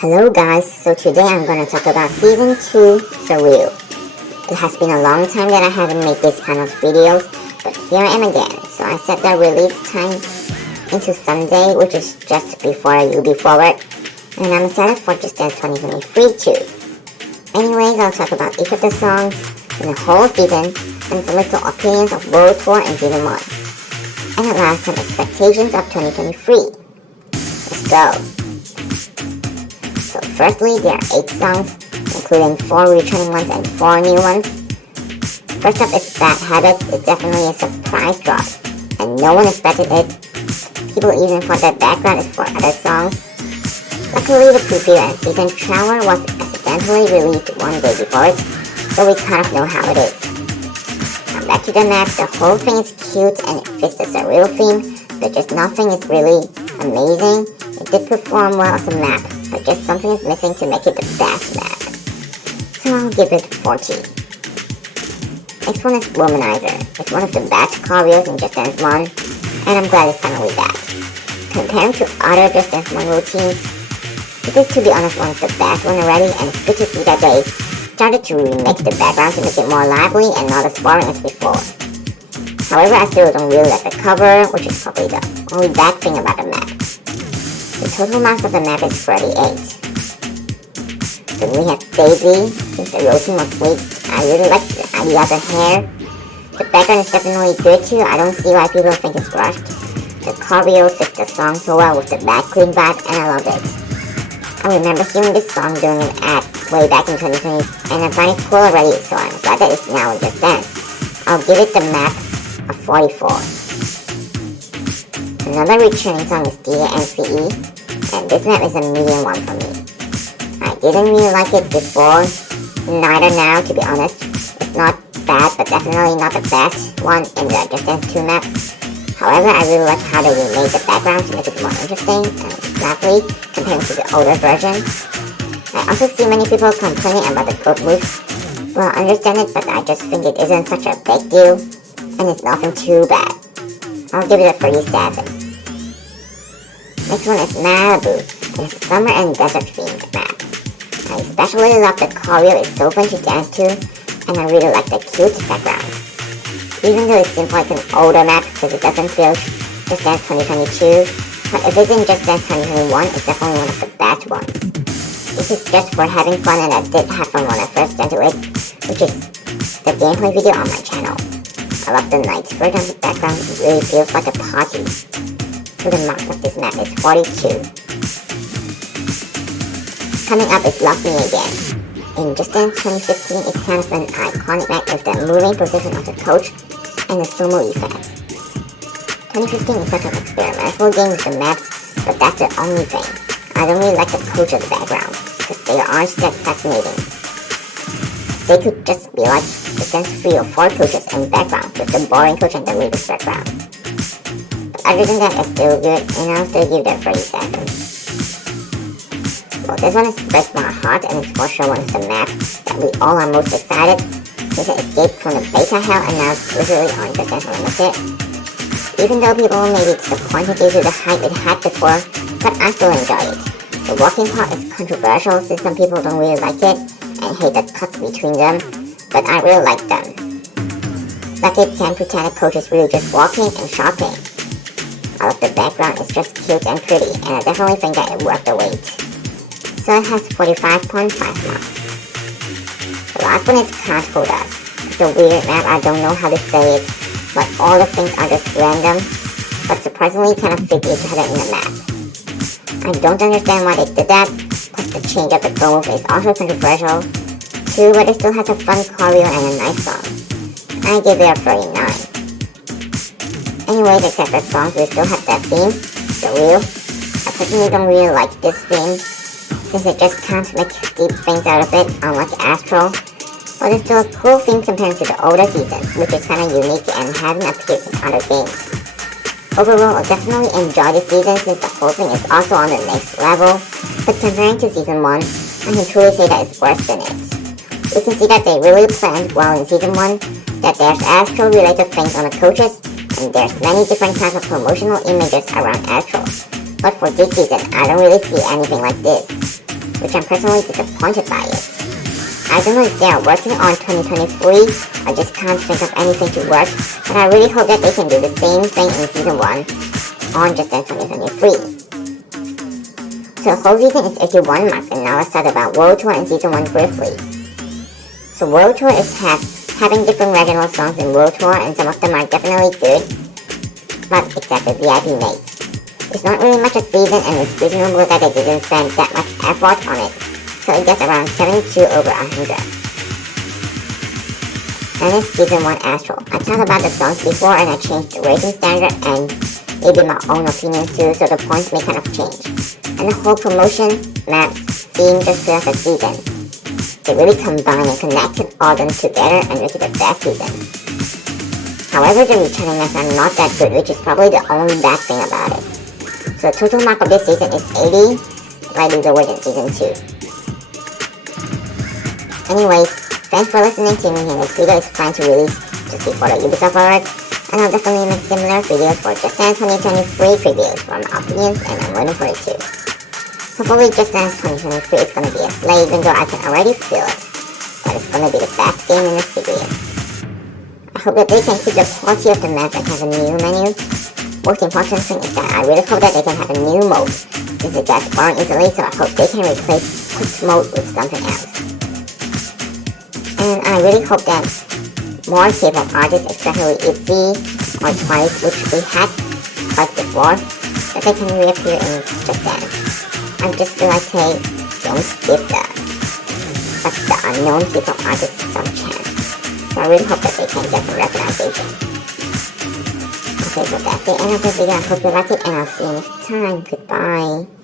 Hello guys, so today I'm going to talk about Season 2 Surreal. It has been a long time that I haven't made this kind of videos, but here I am again. So I set the release time into Sunday, which is just before Ubisoft Forward, and I'm excited for Just Dance 2023 too. Anyways, I'll talk about each of the songs in the whole season, and some little opinions of World Tour and Season 1. And at last, some expectations of 2023. Let's go! So firstly, there are 8 songs, including 4 returning ones and 4 new ones. First up is Bad Habits. It's definitely a surprise drop, and no one expected it. People even thought that background is for other songs. Luckily, the preview and season trailer was accidentally released one day before it, so we kind of know how it is. Now back to the map, the whole thing is cute and it fits the Surreal theme, but just nothing is really amazing. It did perform well as a map, but just something is missing to make it the best map. So I'll give it 40. Next one is Womanizer. It's one of the best choreos in Just Dance 1, and I'm glad it's finally back. Compared to other Just Dance 1 routines, this is, to be honest, one of the best one already, and it's good to see that they started to remake the background to make it more lively and not as boring as before. However, I still don't really like the cover, which is probably the only bad thing about the map. The total mass of the map is 38. Then we have Daisy. Since the routine was weak, I really like the idea of the hair. The background is definitely good too. I don't see why people think it's rushed. The choreo fits the song so well with the back clean vibe, and I love it. I remember hearing this song during an ad way back in 2020, and I find it cool already, so I'm glad that it's now in Just Dance. I'll give it the map a 44. Another returning song is DANCE, and this map is a medium one for me. I didn't really like it before, neither now, to be honest. It's not bad, but definitely not the best one in the Just Dance 2 map. However, I really like how they remade the background to make it more interesting and lively compared to the older version. I also see many people complaining about the goat moves. Well, I understand it, but I just think it isn't such a big deal, and it's nothing too bad. I'll give it a 37. Next one is Malibu. It's a summer and desert themed map. I especially love the choreo, it's so fun to dance to, and I really like the cute background. Even though it seems like an older map because it doesn't feel Just Dance 2022, but if it's in Just Dance 2021, it's definitely one of the best ones. This is just for having fun, and I did have fun when I first got to it, which is the gameplay video on my channel. I love the nights version of the background, it really feels like a party. So the mark of this map is 42. Coming up is Love Me Again. In Just Dance 2015, it's kind of an iconic map with the moving position of the coach and the slow-mo effects. 2015 is such an experimental game with the maps, but that's the only thing. I don't really like the coach of the background, because they aren't that fascinating. They could just be like Just Dance 3 or 4 coaches in the background with the boring coach and the lyrics background. But other than that, it's still good, and I'll still give that 37. Well, this one is Break My Heart, and it's for sure one of the maps that we all are most excited, since it escaped from the beta hell and now it's literally on Just Dance Unlimited. Even though people may be disappointed due to the hype it had before, but I still enjoy it. The walking part is controversial since some people don't really like it and hate the cuts between them, but I really like them. Like it can pretend a coach is really just walking and shopping. I love the background, it's just cute and pretty, and I definitely think that it's worth the wait. So it has 45.5 marks. The last one is Can't Hold Us. It's a weird map, I don't know how to say it, but all the things are just random, but surprisingly kind of fit each other in the map. I don't understand why they did that, plus the change of the go move is also controversial, too, but it still has a fun choreo and a nice song. I give it a 39. Anyways, except for songs, we still have that theme, Surreal. I personally don't really like this theme, since it just can't make deep things out of it, unlike Astral. But it's still a cool theme compared to the older seasons, which is kinda unique and hasn't appeared in other games. Overall, I definitely enjoy this season since the whole thing is also on the next level, but comparing to Season 1, I can truly say that it's worse than it. We can see that they really planned well in Season 1, that there's Astral-related things on the coaches, and there's many different kinds of promotional images around Astral. But for this season, I don't really see anything like this. which I'm personally disappointed by it. I don't know if they are working on 2023, I just can't think of anything to work, but I really hope that they can do the same thing in Season 1 on just in 2023. So the whole season is 81 marks, and now let's talk about World Tour and Season 1 briefly. So World Tour is having different regional songs in World Tour, and some of them are definitely good, but except the VIP mates. It's not really much a season, and it's reasonable that they didn't spend that much effort on it, so it gets around 72 over 100. And it's Season 1 Astral. I talked about the songs before and I changed the rating standard and maybe my own opinion too, so the points may kind of change. And the whole promotion, map, theme just feel like a season. They really combined and connected all them together and make it the best season. However, the returning maps are not that good, which is probably the only bad thing about it. So the total mark of this season is 80, slightly lower than Season 2. Anyways, thanks for listening to me, and this video is planned to release just before the Ubisoft Awards, and I'll definitely make similar videos for Just Dance 2023 previews for my opinions, and I'm waiting for it too. Hopefully Just Dance 2023 is gonna be a slay, even though I can already feel it, but it's gonna be the best game in the series. I hope that they can keep the quality of the map and have a new menu. Most important thing is that I really hope that they can have a new mode, since it gets boring easily, so I hope they can replace quick mode with something else. And I really hope that more K-pop artists, especially ITZY or TWICE, which we had twice before, that they can reappear in Just Dance. I just feel like they don't give the unknown K-pop artists some chance. So I really hope that they can get some recognition. Okay, so that's the end of the video. I hope you liked it, and I'll see you next time. Goodbye.